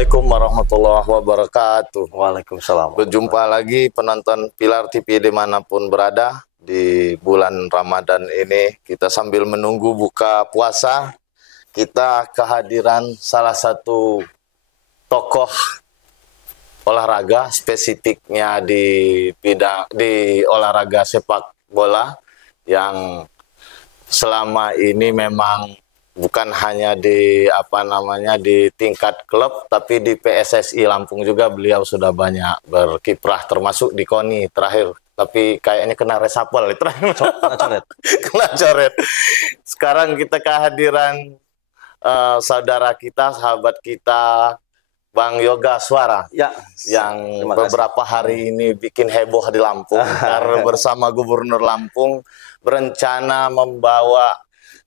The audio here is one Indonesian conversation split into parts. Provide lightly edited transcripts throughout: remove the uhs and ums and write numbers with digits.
Assalamualaikum warahmatullahi wabarakatuh. Waalaikumsalam. Berjumpa lagi penonton Pilar TV dimanapun berada. Di bulan Ramadan ini kita sambil menunggu buka puasa, kita kehadiran salah satu tokoh olahraga, spesifiknya di bidang di olahraga sepak bola, yang selama ini memang bukan hanya di di tingkat klub, tapi di PSSI Lampung juga beliau sudah banyak berkiprah, termasuk di KONI terakhir. Tapi kayaknya kena resapel terakhir. Kena coret. Kena coret. Sekarang kita kehadiran saudara kita, sahabat kita, Bang Yoga Suara, Ya, yang beberapa hari ini bikin heboh di Lampung karena bersama Gubernur Lampung berencana membawa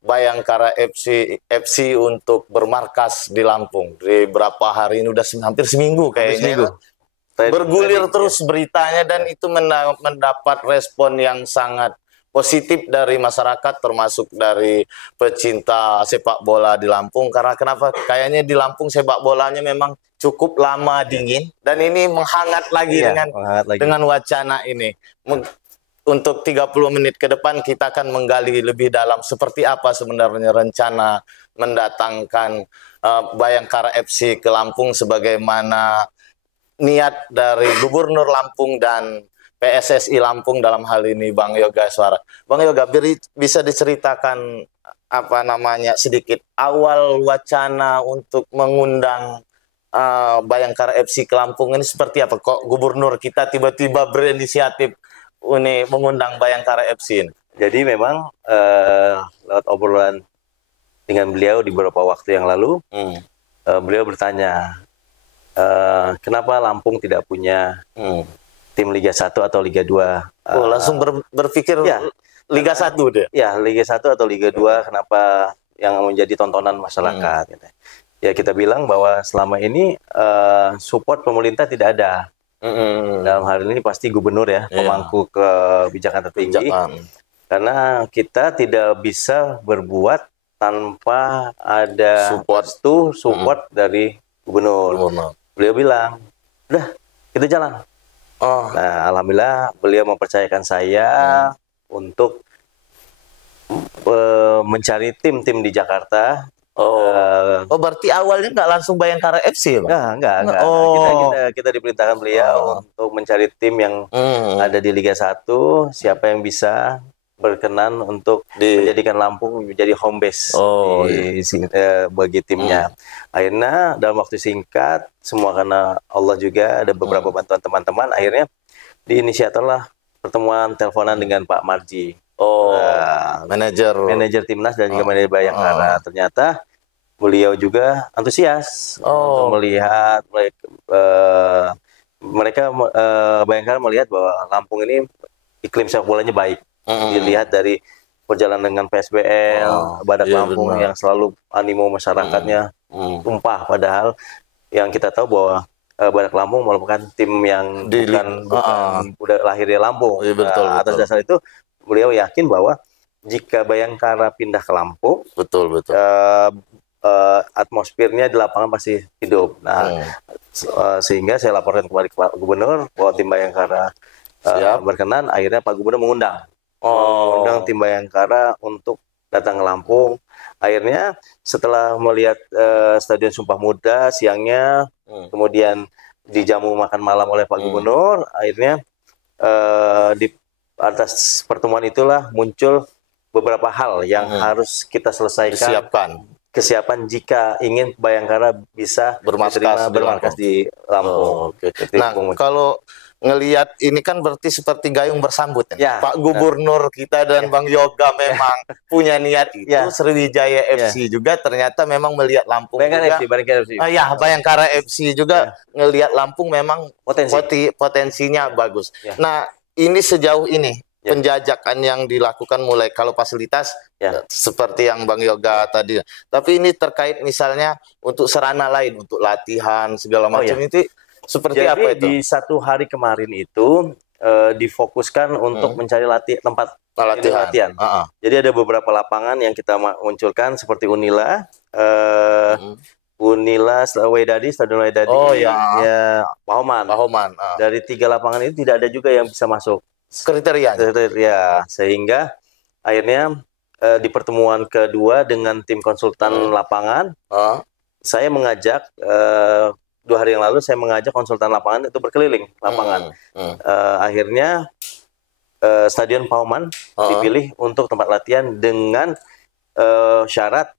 Bayangkara FC untuk bermarkas di Lampung. Di berapa hari ini udah hampir seminggu kayaknya. Bergulir terus beritanya, dan itu mendapat respon yang sangat positif dari masyarakat, termasuk dari pecinta sepak bola di Lampung. Karena kenapa? Kayaknya di Lampung sepak bolanya memang cukup lama dingin, dan ini menghangat lagi dengan wacana ini. Untuk 30 menit ke depan kita akan menggali lebih dalam seperti apa sebenarnya rencana mendatangkan Bayangkara FC ke Lampung, sebagaimana niat dari Gubernur Lampung dan PSSI Lampung dalam hal ini Bang Yoga Suara. Bang Yoga, bisa diceritakan sedikit awal wacana untuk mengundang Bayangkara FC ke Lampung ini seperti apa? Kok Gubernur kita tiba-tiba berinisiatif ini mengundang Bayangkara FC ini? Jadi memang lewat obrolan dengan beliau di beberapa waktu yang lalu, beliau bertanya, kenapa Lampung tidak punya tim Liga 1 atau Liga 2? Langsung berpikir ya, Liga 1 deh. Ya, Liga 1 atau Liga 2, kenapa yang menjadi tontonan masyarakat? Gitu. Ya, kita bilang bahwa selama ini support pemerintah tidak ada. Dalam hal ini pasti gubernur ya, pemangku kebijakan tertinggi. Karena kita tidak bisa berbuat tanpa ada support dari gubernur. Beliau bilang, udah kita jalan. Nah, alhamdulillah beliau mempercayakan saya untuk mencari tim-tim di Jakarta. Berarti awalnya nggak langsung Bayangkara FC, Bang? Enggak. Kita diperintahkan beliau untuk mencari tim yang ada di Liga 1, siapa yang bisa berkenan untuk menjadikan Lampung menjadi home base bagi timnya. Akhirnya dalam waktu singkat, semua karena Allah juga ada beberapa bantuan teman-teman, akhirnya diinisiatorlah pertemuan teleponan dengan Pak Marji. Manajer timnas dan juga manajer Bayangkara. Ternyata beliau juga antusias untuk melihat Bayangkara melihat bahwa Lampung ini iklim sepak bolanya baik. Dilihat dari perjalanan dengan PSBL, Badak Lampung yang selalu animo masyarakatnya tumpah, padahal yang kita tahu bahwa Badak Lampung merupakan tim yang bukan udah lahir di Lampung. Atas dasar itu beliau yakin bahwa jika Bayangkara pindah ke Lampung, atmosfernya di lapangan pasti hidup. Nah, sehingga saya laporkan kepada Pak Gubernur bahwa tim Bayangkara berkenan. Akhirnya Pak Gubernur mengundang tim Bayangkara untuk datang ke Lampung. Akhirnya setelah melihat Stadion Sumpah Muda siangnya, kemudian dijamu makan malam oleh Pak Gubernur, akhirnya di atas pertemuan itulah muncul beberapa hal yang harus kita selesaikan. Kesiapan jika ingin Bayangkara bisa bermarkas di Lampung. Nah, kalau ngelihat ini kan berarti seperti gayung bersambut. Pak Gubernur kita dan Bang Yoga memang punya niat itu. Sriwijaya FC juga ternyata memang melihat Lampung Bayangkara FC juga ngelihat Lampung memang potensinya bagus. Nah, ini sejauh ini penjajakan yang dilakukan mulai kalau fasilitas seperti yang Bang Yoga tadi, tapi ini terkait misalnya untuk sarana lain, untuk latihan segala macam itu seperti apa itu? Di satu hari kemarin itu difokuskan untuk mencari tempat latihan. Jadi ada beberapa lapangan yang kita munculkan seperti Unila, Unila, Stadion Wedadi, Oh ya, ya Pahoman. Dari 3 lapangan ini tidak ada juga yang bisa masuk kriteria. Sehingga akhirnya di pertemuan kedua dengan tim konsultan lapangan, saya mengajak 2 hari yang lalu saya mengajak konsultan lapangan itu berkeliling lapangan. Akhirnya Stadion Pahoman dipilih untuk tempat latihan dengan syarat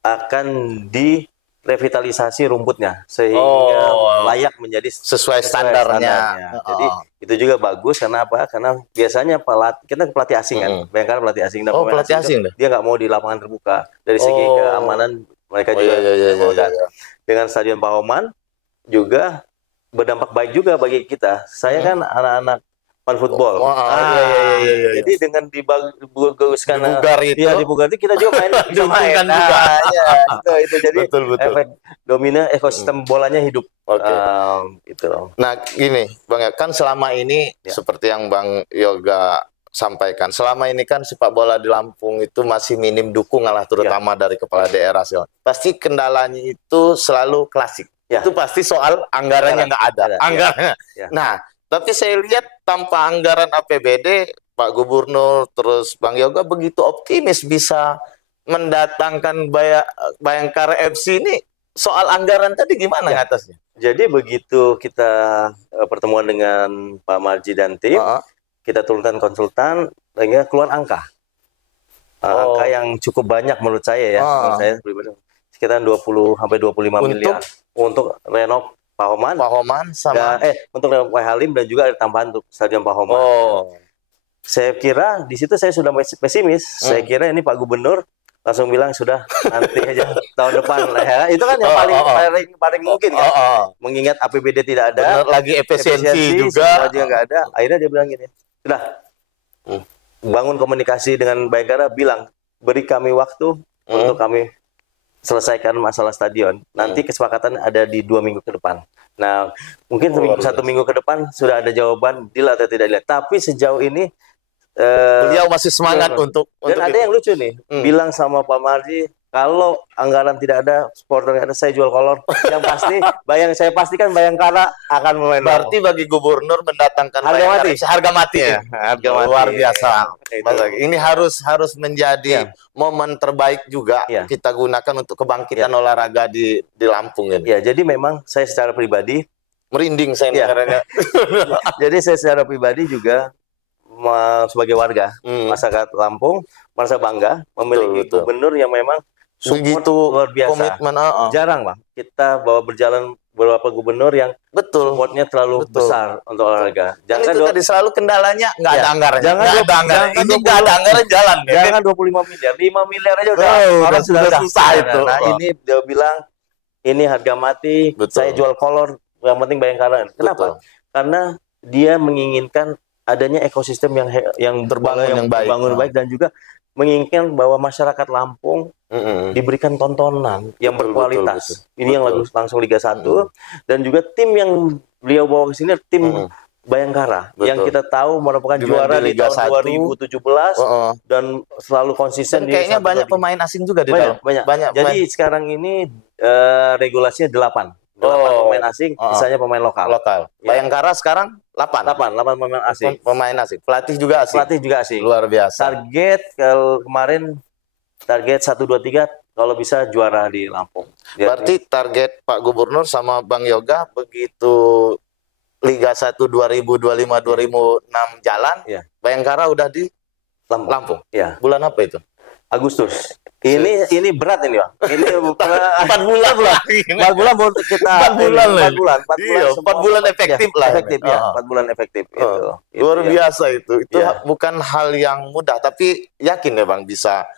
akan direvitalisasi rumputnya sehingga layak menjadi sesuai standarnya. Jadi itu juga bagus karena apa? Karena biasanya kita pelatih asing kan, Bayangkara pelatih asing dan pelatih asing dia nggak mau di lapangan terbuka dari segi keamanan mereka juga. Dengan Stadion Pahoman juga berdampak baik juga bagi kita. Saya kan anak-anak football. Jadi dengan dibaguskan dibugar itu kita juga main bisa main. Itu jadi efek domino ekosistem bolanya hidup. Itu. Nah, gini, Bang, kan selama ini seperti yang Bang Yoga sampaikan, selama ini kan sepak bola di Lampung itu masih minim dukungan lah, terutama dari kepala daerah. Pasti kendalanya itu selalu klasik. Itu pasti soal anggarannya nggak ada. Anggarannya. Nah, tapi saya lihat tanpa anggaran APBD, Pak Gubernur terus Bang Yoga begitu optimis bisa mendatangkan Bayangkara FC ini. Soal anggaran tadi gimana atasnya? Jadi begitu kita pertemuan dengan Pak Marji dan tim, kita turunkan konsultan, sehingga keluar angka. Angka yang cukup banyak menurut saya ya. Menurut saya pribadi sekitar 20 sampai 25 miliar untuk renov Pahoman sama untuk renov Halim dan juga ada tambahan untuk Stadion Pahoman. Saya kira di situ saya sudah pesimis. Saya kira ini Pak Gubernur langsung bilang sudah nanti aja tahun depan ya. Itu kan yang paling mungkin kan. Mengingat APBD tidak ada, lagi efisiensi juga nggak ada. Akhirnya dia bilang gini, sudah bangun komunikasi dengan Bayangkara, bilang beri kami waktu untuk kami selesaikan masalah stadion. Nanti kesepakatan ada di 2 minggu ke depan. Nah, mungkin 1 minggu ke depan sudah ada jawaban deal atau tidak deal. Tapi sejauh ini beliau masih semangat untuk ada yang lucu nih, bilang sama Pak Marji, kalau anggaran tidak ada, supporter ada, saya jual kolor. Yang pasti, saya pastikan Bayangkara akan memain. Berarti bagi Gubernur mendatangkan harga mati. Luar biasa. Ini harus menjadi momen terbaik juga kita gunakan untuk kebangkitan olahraga di Lampung ini. Jadi memang saya secara pribadi merinding saya negaranya. Jadi saya secara pribadi juga sebagai warga masyarakat Lampung merasa bangga memiliki gubernur yang memang begitu luar biasa. Komitmen. Jarang Bang kita bawa berjalan beberapa gubernur yang supportnya terlalu besar untuk olahraga. Jangan itu tadi selalu kendalanya nggak ada anggaran. Jangan nggak ada anggaran jalan. Jangan 25 miliar, 5 miliar aja sudah susah itu. Nah ini dia bilang ini harga mati. Saya jual kolor, yang penting Bayangkara. Kenapa? Karena dia menginginkan adanya ekosistem yang terbangun baik dan juga menginginkan bahwa masyarakat Lampung diberikan tontonan yang berkualitas. Ini yang langsung Liga 1 dan juga tim yang beliau bawa ke sini tim Bayangkara yang kita tahu merupakan juara di tahun 2017 dan selalu konsisten. Dan kayaknya banyak pemain asing juga di dalam. Banyak. Jadi sekarang ini regulasinya 8 pemain asing, sisanya pemain lokal. Bayangkara sekarang 8 pemain asing. Pelatih juga asing. Luar biasa. Target kemarin 1 2 3 kalau bisa juara di Lampung. Berarti target Pak Gubernur sama Bang Yoga begitu Liga 1 2025-2026 jalan, Bayangkara udah di Lampung. Bulan apa itu? Agustus. Ini berat ini, Bang. Ini 4 bulan lah. 4 bulan baru kita 4 bulan efektif lah. 4 bulan efektif itu. Luar biasa itu. Itu bukan hal yang mudah, tapi yakin ya Bang bisa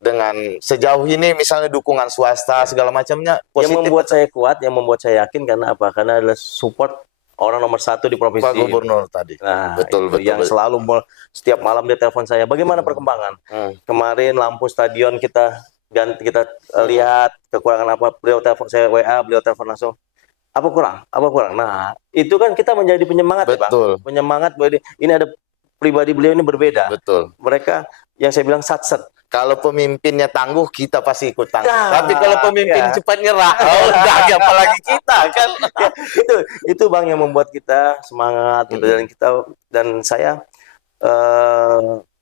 dengan sejauh ini misalnya dukungan swasta segala macamnya positif. Yang membuat saya kuat, yang membuat saya yakin karena apa? Karena adalah support orang nomor 1 di provinsi. Pak Gubernur tadi. Nah, betul. Yang selalu setiap malam dia telepon saya. Bagaimana perkembangan? Kemarin lampu stadion kita lihat kekurangan apa? Beliau telepon saya WA, beliau telepon langsung. Apa kurang? Nah, itu kan kita menjadi penyemangat ya, Bang. Penyemangat bahwa ini ada pribadi beliau ini berbeda. Betul. Mereka yang saya bilang satset. kalau pemimpinnya tangguh, kita pasti ikut tangguh. Nah, tapi kalau pemimpin ya. cepat nyerah, udah apalagi kita kan. Ya, itu Bang yang membuat kita semangat gitu. Dan saya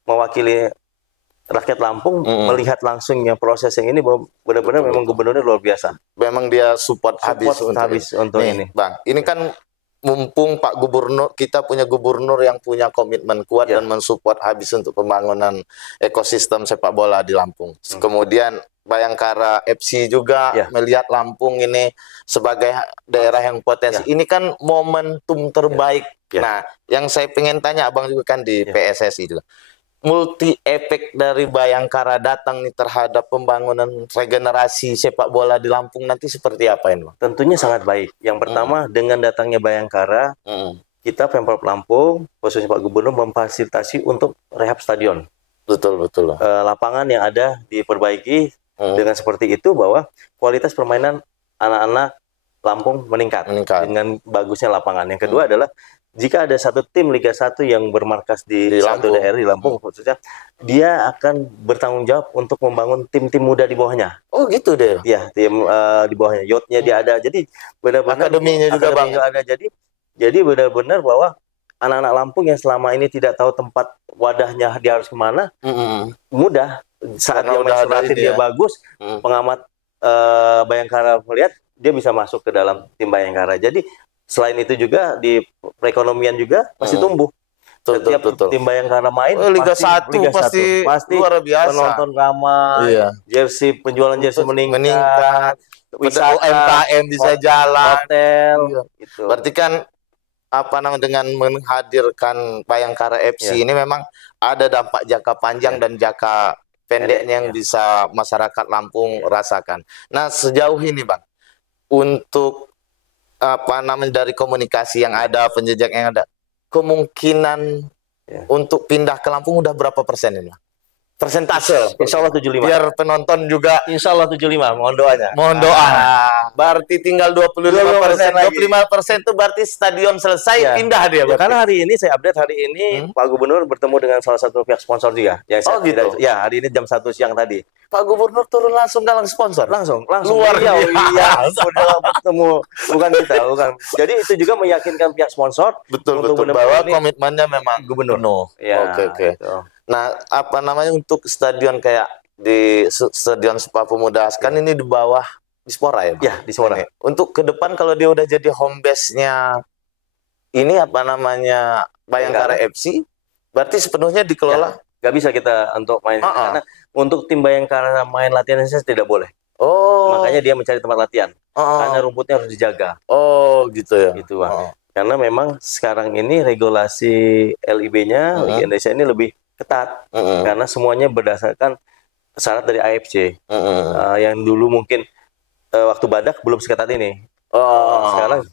mewakili rakyat Lampung melihat langsung yang proses yang ini bahwa benar-benar memang gubernurnya luar biasa. Memang dia support habis untuk nih, ini. Bang, ini kan mumpung Pak Gubernur, kita punya gubernur yang punya komitmen kuat dan mensupport habis untuk pembangunan ekosistem sepak bola di Lampung. Kemudian Bayangkara FC juga melihat Lampung ini sebagai daerah yang potensi. Ini kan momentum terbaik. Nah, yang saya pengen tanya Abang juga kan di PSSI juga. Multi efek dari Bayangkara datang nih terhadap pembangunan regenerasi sepak bola di Lampung nanti seperti apa ini, Bang? Tentunya sangat baik. Yang pertama dengan datangnya Bayangkara, kita Pemprov Lampung, khususnya Pak Gubernur memfasilitasi untuk rehab stadion. Betul. Lapangan yang ada diperbaiki dengan seperti itu bahwa kualitas permainan anak-anak Lampung meningkat dengan bagusnya lapangan. Yang kedua adalah jika ada satu tim Liga 1 yang bermarkas di satu daerah di Lampung khususnya, dia akan bertanggung jawab untuk membangun tim-tim muda di bawahnya. Oh gitu deh. Ya, tim di bawahnya. Yotnya dia ada. Jadi benar-benar akademinya juga Bang ada. Jadi benar-benar bahwa anak-anak Lampung yang selama ini tidak tahu tempat wadahnya dia harus kemana, mudah saat dia main dia bagus, pengamat Bayangkara melihat dia bisa masuk ke dalam tim Bayangkara. Jadi selain itu juga di perekonomian juga pasti tumbuh. Setiap tim Bayangkara main Liga 1 pasti luar biasa. Penonton ramai, jersey penjualan jersey meningkat, wisata, UMKM bisa jalan, hotel. Gitu. Berarti kan dengan menghadirkan Bayangkara FC ini memang ada dampak jangka panjang dan jangka pendeknya yang bisa masyarakat Lampung rasakan. Nah, sejauh ini Bang, untuk dari komunikasi yang ada, penjejak yang ada, kemungkinan untuk pindah ke Lampung udah berapa persen ini? Persentase? Insya Allah 75. Biar penonton juga. Insya Allah 75. Mohon doanya. Mohon doa. Berarti tinggal 25%. 25% itu berarti stadion selesai pindah dia. Karena hari ini saya update Pak Gubernur bertemu dengan salah satu pihak sponsor juga. Gitu. Ya, hari ini jam 1 siang tadi. Pak Gubernur turun langsung dalam sponsor? Langsung. Luar biasa. Sudah bertemu. Bukan kita. Jadi itu juga meyakinkan pihak sponsor. Betul. Bahwa komitmennya memang Gubernur. Oke. Nah, untuk stadion kayak di Stadion Sumpah Pemuda, kan ini di bawah Dispora ya, Bang? Ya, Dispora. Untuk ke depan kalau dia udah jadi home base-nya ini Bayangkara FC, berarti sepenuhnya dikelola? Nggak bisa kita untuk main karena untuk tim Bayangkara main latihan saya tidak boleh. Makanya dia mencari tempat latihan. Karena rumputnya harus dijaga. Gitu ya. Gitu, Bang. Karena memang sekarang ini regulasi LIB-nya Liga Indonesia ini lebih ketat karena semuanya berdasarkan syarat dari AFC. Yang dulu mungkin waktu Badak belum seketat ini. Sekarang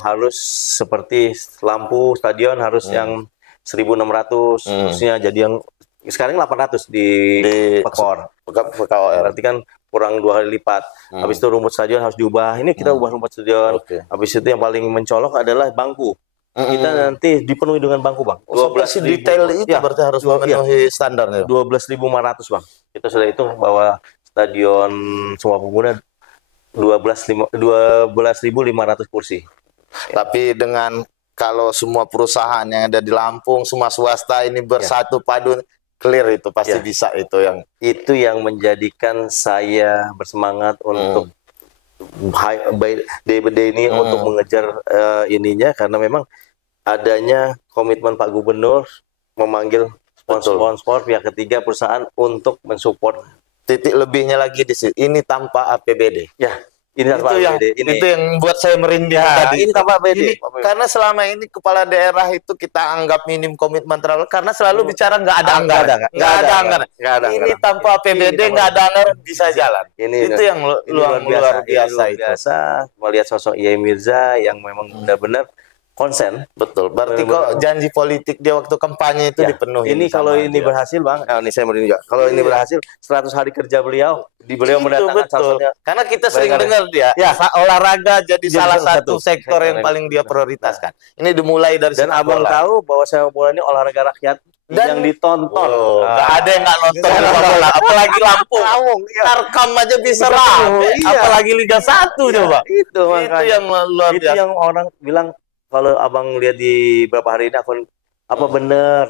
harus seperti lampu stadion harus yang 1.600 khususnya, jadi yang sekarang 800 di Pekor. Berarti kan kurang 2 kali lipat. Habis itu rumput stadion harus diubah. Ini kita ubah rumput stadion. Habis itu yang paling mencolok adalah bangku. Kita nanti dipenuhi dengan bangku, Bang. 12 detail itu berarti harus memenuhi standarnya. 12.500, Bang. Kita sudah hitung bahwa stadion Sumpah Pemuda 12.500 kursi. Tapi dengan kalau semua perusahaan yang ada di Lampung, semua swasta ini bersatu padu, clear itu pasti bisa itu yang menjadikan saya bersemangat untuk day by day ini untuk mengejar ininya, karena memang adanya komitmen Pak Gubernur memanggil sponsor pihak ketiga perusahaan untuk mensupport. Titik lebihnya lagi di sini, ini tanpa APBD. Ini tanpa APBD. Itu yang buat saya merinding tadi. Ini tanpa APBD. Karena selama ini kepala daerah itu kita anggap minim komitmen terlalu, karena selalu bicara nggak ada anggaran. Ini tanpa APBD nggak ada anggaran bisa jalan. Itu yang luar biasa. Melihat sosok Yai Mirza yang memang benar-benar konsen. Betul. Berarti kok janji politik dia waktu kampanye itu dipenuhi. Ini kalau ini berhasil, Bang. Ini saya mau juga. Kalau ini berhasil, 100 hari kerja beliau mendatangkan satunya. Karena kita sering dengar dia olahraga jadi salah satu sektor yang paling dia prioritaskan. Ini dimulai dari dan Abang tahu bahwa sepak bola ini olahraga rakyat. yang ditonton. Nggak ada yang nggak nonton sepak bola, apalagi Lampung. Iya. Tarkam aja bisa rame, apalagi Liga 1 coba. Itu makanya. Itu yang luar Itu biasa. yang orang bilang kalau abang lihat di beberapa hari ini akun apa bener.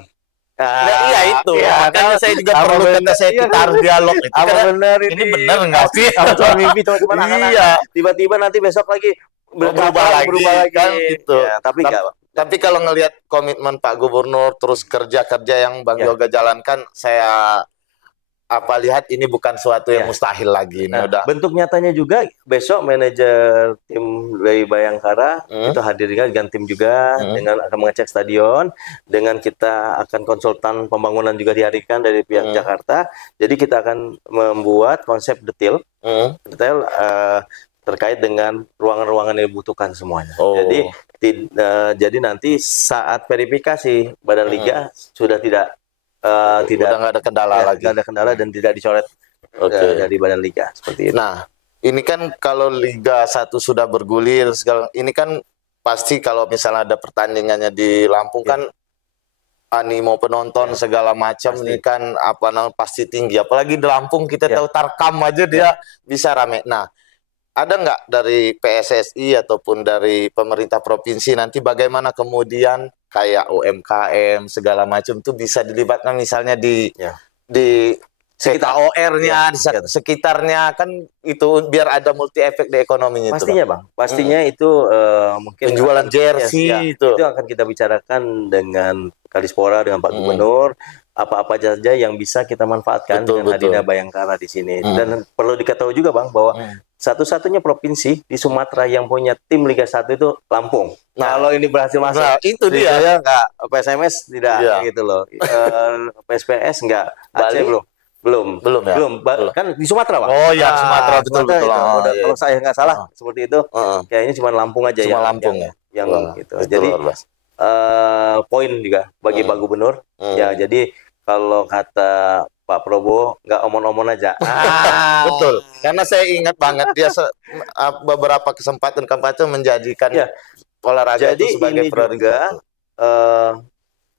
Nah, iya itu. Iya, Makanya saya juga apa perlu bener, kata saya kita harus dialog itu. Apa Karena bener ini bener nggak sih? Apa cuma mimpi teman-teman Iya. Tiba-tiba nanti besok lagi berubah lagi kan gitu. Ya, tapi enggak, Bang. Tapi kalau ngelihat komitmen Pak Gubernur terus kerja-kerja yang Bang Yoga jalankan, saya lihat ini bukan suatu yang mustahil lagi. Ini udah. Bentuk nyatanya juga besok manajer tim dari Bayangkara itu hadir dengan tim juga dengan akan mengecek stadion, dengan kita akan konsultan pembangunan juga dihadirkan dari pihak Jakarta. Jadi kita akan membuat konsep detail terkait dengan ruangan-ruangan yang dibutuhkan semuanya. Jadi nanti saat verifikasi Badan Liga sudah tidak nggak ada kendala lagi. Nggak ada kendala dan tidak dicoret dari Badan Liga seperti itu. Nah, ini kan kalau Liga 1 sudah bergulir ini kan pasti kalau misalnya ada pertandingannya di Lampung kan animo penonton segala macam ini kan pasti tinggi. Apalagi di Lampung kita tahu Tarkam aja dia bisa rame. Nah, ada nggak dari PSSI ataupun dari pemerintah provinsi nanti bagaimana kemudian kayak UMKM segala macam tuh bisa dilibatkan misalnya di sekitar OR-nya, di sekitarnya kan itu biar ada multi efek di ekonominya. Pastinya Bang, pastinya itu mungkin penjualan jersey itu akan kita bicarakan dengan Kadispora, dengan Pak Gubernur, apa-apa saja yang bisa kita manfaatkan dengan hadirnya Bayangkara di sini. Dan perlu diketahui juga Bang bahwa satu-satunya provinsi di Sumatera yang punya tim Liga 1 itu Lampung. Nah, kalau ini berhasil masuk, itu dia ya enggak PSMS tidak gitu loh. PSPS enggak, Aceh belum ya? Belum. Kan di Sumatera, Bang. Oh ya, Sumatera betul. Kalau saya nggak salah seperti itu, kayaknya cuma Lampung aja cuma Lampung yang gitu. Jadi poin juga bagi Pak Gubernur. Ya, jadi kalau kata Pak Prabowo nggak omon-omon aja. Betul. Karena saya ingat banget dia beberapa kesempatan menjadikan olahraga itu sebagai prioritas.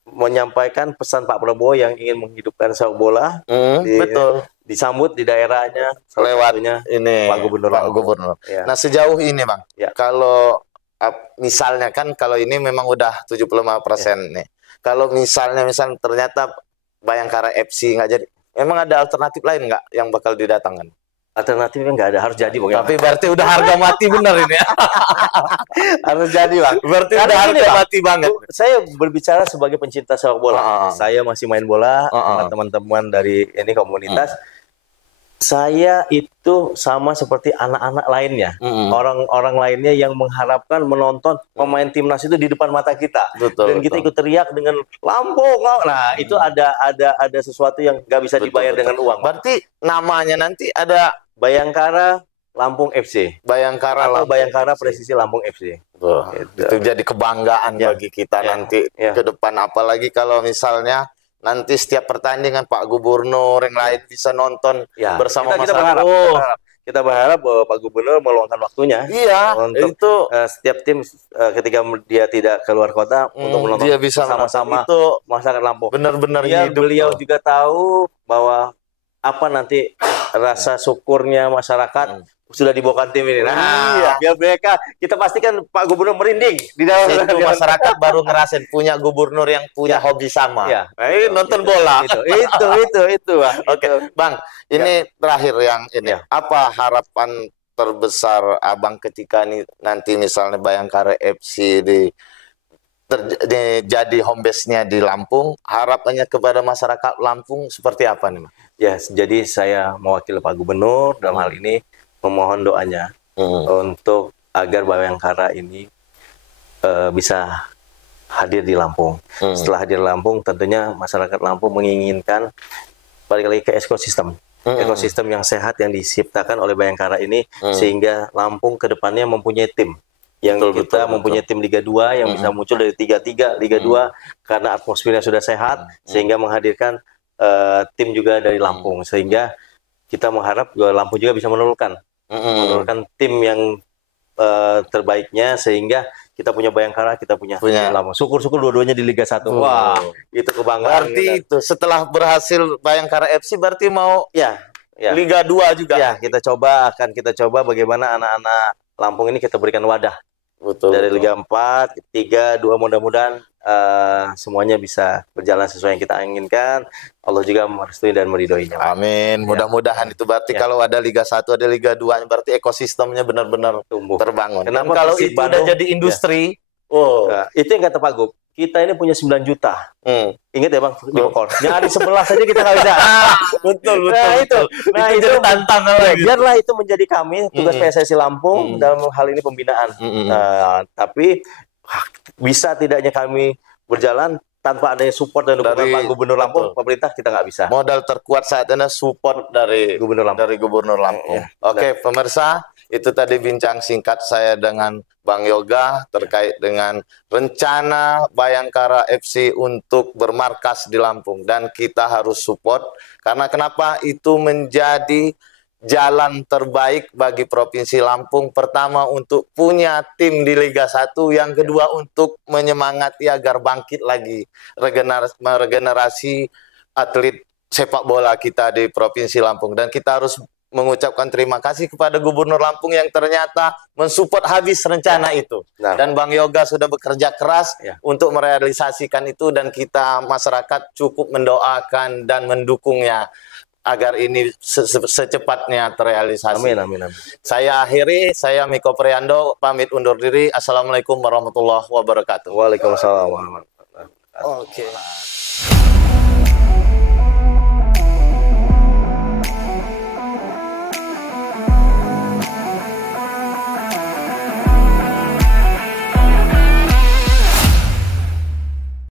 Menyampaikan pesan Pak Prabowo yang ingin menghidupkan sepak bola, disambut di daerahnya lewatnya ini Pak Gubernur. Ya. Nah sejauh ini Bang, kalau misalnya kan kalau ini memang udah 75% nih. Kalau misalnya ternyata Bayangkara FC nggak jadi, emang ada alternatif lain nggak yang bakal didatangkan? Alternatifnya nggak ada, harus jadi Bang. Tapi berarti udah harga mati bener ini ya. Harus jadi Bang. Berarti udah harga mati banget. Saya berbicara sebagai pencinta sepak bola. Saya masih main bola sama teman-teman dari ini komunitas. Saya itu sama seperti anak-anak lainnya, orang-orang lainnya yang mengharapkan menonton pemain timnas itu di depan mata kita, dan kita ikut teriak dengan Lampung. Nah, itu ada sesuatu yang nggak bisa dibayar dengan uang. Berarti namanya nanti ada Bayangkara Lampung FC, Bayangkara Presisi Lampung FC. Itu jadi kebanggaan bagi kita nanti ke depan, apalagi kalau misalnya nanti setiap pertandingan Pak Gubernur yang lain bisa nonton bersama masyarakat. Kita berharap bahwa Pak Gubernur meluangkan waktunya untuk itu setiap tim ketika dia tidak keluar kota untuk menonton dia bisa sama-sama itu masyarakat Lampung. Benar-benar hidup. Beliau juga tahu bahwa apa nanti rasa syukurnya masyarakat sudah dibawakan tim ini. Nah, biar mereka, kita pastikan Pak Gubernur merinding di dalam itu masyarakat baru ngerasain punya gubernur yang punya hobi sama. Nonton bola. Itu Bang. Oke, Bang. Ini terakhir yang ini. Apa harapan terbesar Abang ketika nanti misalnya Bayangkara FC jadi home base-nya di Lampung, harapannya kepada masyarakat Lampung seperti apa nih, Bang? Ya, jadi saya mewakili Pak Gubernur dalam hal ini memohon doanya untuk agar Bayangkara ini bisa hadir di Lampung. Setelah hadir di Lampung, tentunya masyarakat Lampung menginginkan balik lagi ke ekosistem. Ekosistem yang sehat yang diciptakan oleh Bayangkara ini, sehingga Lampung ke depannya mempunyai tim. Yang kita mempunyai tim Liga 2 yang bisa muncul dari Liga 2 karena atmosfernya sudah sehat, sehingga menghadirkan tim juga dari Lampung. Sehingga kita mengharap Lampung juga bisa menurunkan tim yang terbaiknya, sehingga kita punya Bayangkara, kita punya Lampung. Syukur-syukur dua-duanya di Liga 1. Wah, itu kebanggaan. Berarti itu setelah berhasil Bayangkara FC berarti mau Liga 2 juga. Ya, kita coba bagaimana anak-anak Lampung ini kita berikan wadah. Betul. Dari Liga 4, 3, 2 mudah-mudahan semuanya bisa berjalan sesuai yang kita inginkan. Allah juga merestui dan meridhoinya. Amin. Mudah-mudahan itu berarti kalau ada Liga 1, ada Liga 2, berarti ekosistemnya benar-benar tumbuh terbangun. Kenapa kalau itu udah jadi industri, itu yang kata Pak Gub. Kita ini punya 9 juta. Ingat ya Bang, di Bogor. Nyari 11 saja kita nggak bisa. Betul. Nah, itu jadi tantangan lagi. Biarlah itu menjadi kami, tugas PSSI Lampung dalam hal ini pembinaan. Tapi bisa tidaknya kami berjalan tanpa adanya support dan dukungan Pak Gubernur Lampung, pemerintah kita nggak bisa. Modal terkuat saat ini support dari Gubernur Lampung. Oke, pemirsa, itu tadi bincang singkat saya dengan Bang Yoga terkait dengan rencana Bayangkara FC untuk bermarkas di Lampung, dan kita harus support karena kenapa itu menjadi jalan terbaik bagi Provinsi Lampung. Pertama untuk punya tim di Liga 1, yang kedua untuk menyemangati agar bangkit lagi regenerasi atlet sepak bola kita di Provinsi Lampung. Dan kita harus mengucapkan terima kasih kepada Gubernur Lampung yang ternyata mensupport habis rencana itu. Dan Bang Yoga sudah bekerja keras untuk merealisasikan itu, dan kita masyarakat cukup mendoakan dan mendukungnya agar ini secepatnya terrealisasi. Amin. Saya akhiri, saya Miko Priando, pamit undur diri. Assalamualaikum warahmatullahi wabarakatuh. Waalaikumsalam warahmatullahi wabarakatuh. Oke.